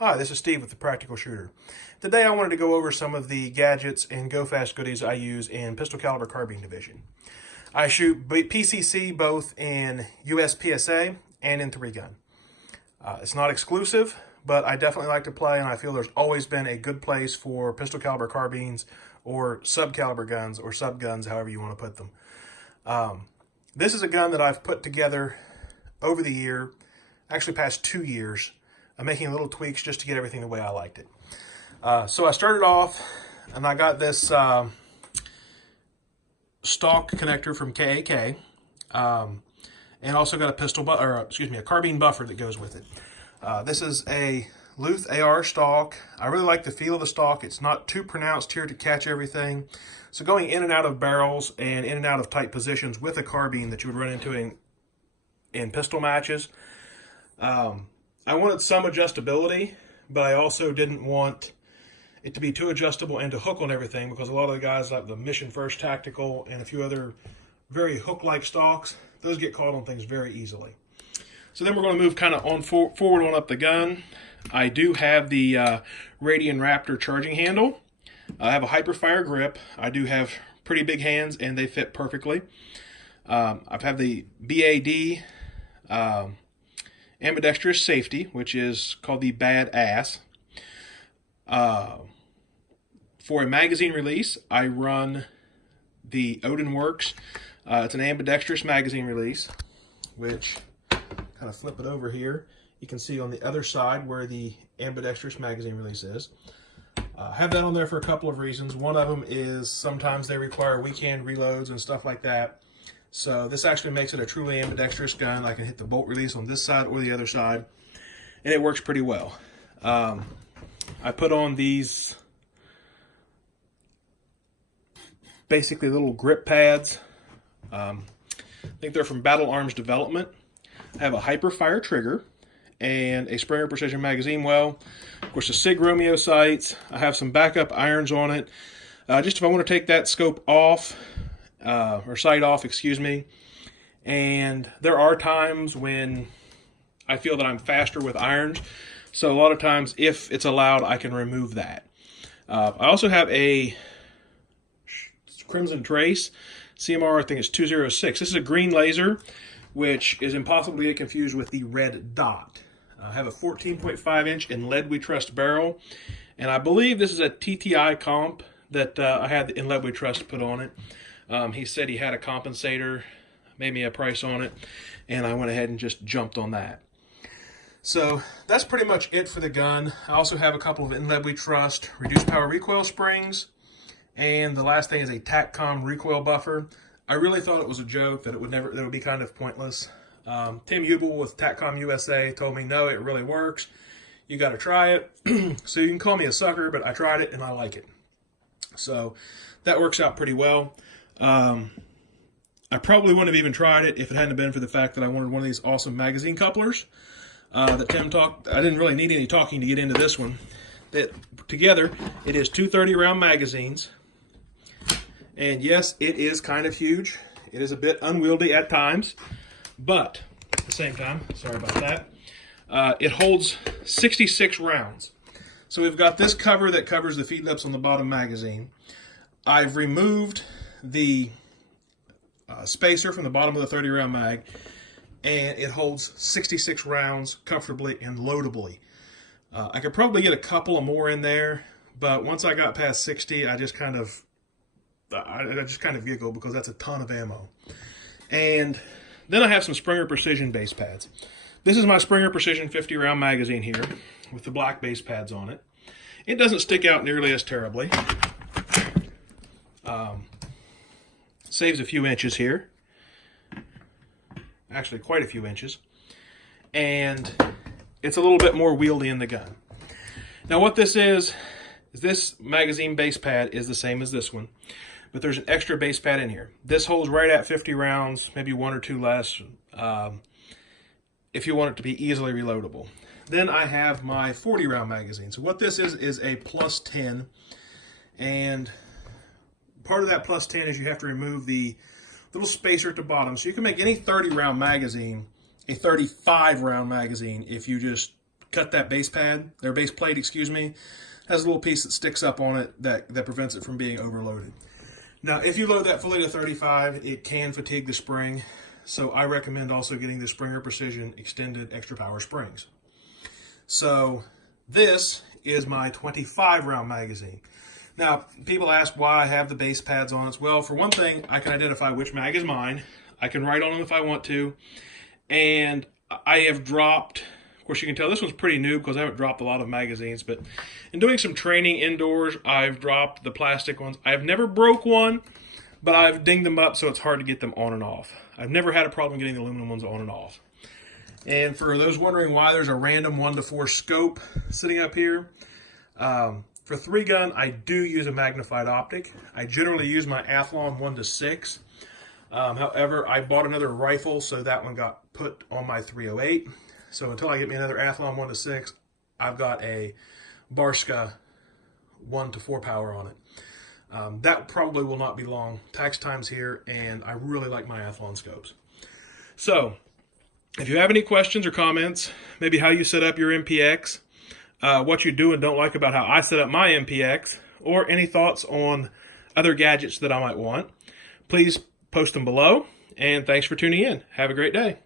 Hi, this is Steve with The Practical Shooter. Today I wanted to go over some of the gadgets and go fast goodies I use in Pistol Caliber Carbine division. I shoot PCC both in USPSA and in 3-gun. It's not exclusive, but I definitely like to play, and I feel there's always been a good place for Pistol Caliber carbines or sub-caliber guns or sub-guns, however you want to put them. This is a gun that I've put together over the year, actually past 2 years. I'm making little tweaks just to get everything the way I liked it. So I started off, and I got this stock connector from KAK, and also got a carbine buffer that goes with it. This is a LUTH AR stock. I really like the feel of the stock. It's not too pronounced here to catch everything. So going in and out of barrels and in and out of tight positions with a carbine that you would run into in pistol matches. I wanted some adjustability, but I also didn't want it to be too adjustable and to hook on everything, because a lot of the guys like the Mission First Tactical and a few other very hook-like stocks, those get caught on things very easily. So then we're going to move kind of on forward on up the gun. I do have the Radian Raptor Charging handle. I have a HIPERFIRE Grip. I do have pretty big hands, and they fit perfectly. I've had the BAD ambidextrous safety, which is called the Bad Ass. For a magazine release, I run the ODIN Works. It's an ambidextrous magazine release, which, kind of flip it over here, you can see on the other side where the ambidextrous magazine release is. I have that on there for a couple of reasons. One of them is sometimes they require weekend reloads and stuff like that. So this actually makes it a truly ambidextrous gun. I can hit the bolt release on this side or the other side, and it works pretty well. I put on these basically little grip pads. I think they're from Battle Arms Development. I have a HIPERFIRE Trigger and a Springer Precision magazine well. Of course, the SIG Romeo sights. I have some backup irons on it. Just if I want to take that scope off, or sight off, excuse me. And there are times when I feel that I'm faster with irons. So a lot of times, if it's allowed, I can remove that. I also have a Crimson Trace CMR, I think it's 206. This is a green laser, which is impossible to get confused with the red dot. I have a 14.5 inch in Lead We Trust barrel, and I believe this is a TTI comp that I had in Lead We Trust put on it. He said he had a compensator, made me a price on it, and I went ahead and just jumped on that. So that's pretty much it for the gun. I also have a couple of in Lead We Trust reduced power recoil springs, and the last thing is a Tac Com recoil buffer. I really thought it was a joke, that it would be kind of pointless. Tim Hubel with Tac Com USA told me, no, it really works. You got to try it. So you can call me a sucker, but I tried it and I like it. So that works out pretty well. I probably wouldn't have even tried it if it hadn't been for the fact that I wanted one of these awesome magazine couplers that Tim talked. I didn't really need any talking to get into this one. Together, it is 230 round magazines. And yes, it is kind of huge. It is a bit unwieldy at times, but at the same time, sorry about that, it holds 66 rounds. So we've got this cover that covers the feed lips on the bottom magazine. I've removed the spacer from the bottom of the 30 round mag, and it holds 66 rounds comfortably and loadably. I could probably get a couple of more in there, but once I got past 60, I just kind of giggled, because that's a ton of ammo. And then I have some Springer Precision base pads. This is my Springer Precision 50 round magazine here with the black base pads on it. It doesn't stick out nearly as terribly. Saves a few inches here. Actually, quite a few inches. And it's a little bit more wieldy in the gun. Now what this is this magazine base pad is the same as this one, but there's an extra base pad in here. This holds right at 50 rounds, maybe one or two less, if you want it to be easily reloadable. Then I have my 40 round magazine. So what this is a plus 10, and part of that plus 10 is you have to remove the little spacer at the bottom. So you can make any 30 round magazine a 35 round magazine if you just cut that base pad, or base plate, excuse me, has a little piece that sticks up on it that prevents it from being overloaded. Now, if you load that fully to 35, it can fatigue the spring, so I recommend also getting the Springer Precision Extended Extra Power Springs. So this is my 25 round magazine. Now, people ask why I have the base pads on it. Well, for one thing, I can identify which mag is mine. I can write on them if I want to. And I have dropped, of course you can tell this one's pretty new because I haven't dropped a lot of magazines, but in doing some training indoors, I've dropped the plastic ones. I've never broke one, but I've dinged them up so it's hard to get them on and off. I've never had a problem getting the aluminum ones on and off. And for those wondering why there's a random 1:4 scope sitting up here, for 3-gun, I do use a magnified optic. I generally use my Athlon 1:6. However, I bought another rifle, so that one got put on my 308. So until I get me another Athlon 1:6, I've got a Barska 1:4 power on it. That probably will not be long. Tax time's here, and I really like my Athlon scopes. So, if you have any questions or comments, maybe how you set up your MPX, what you do and don't like about how I set up my MPX, or any thoughts on other gadgets that I might want, please post them below. And thanks for tuning in. Have a great day.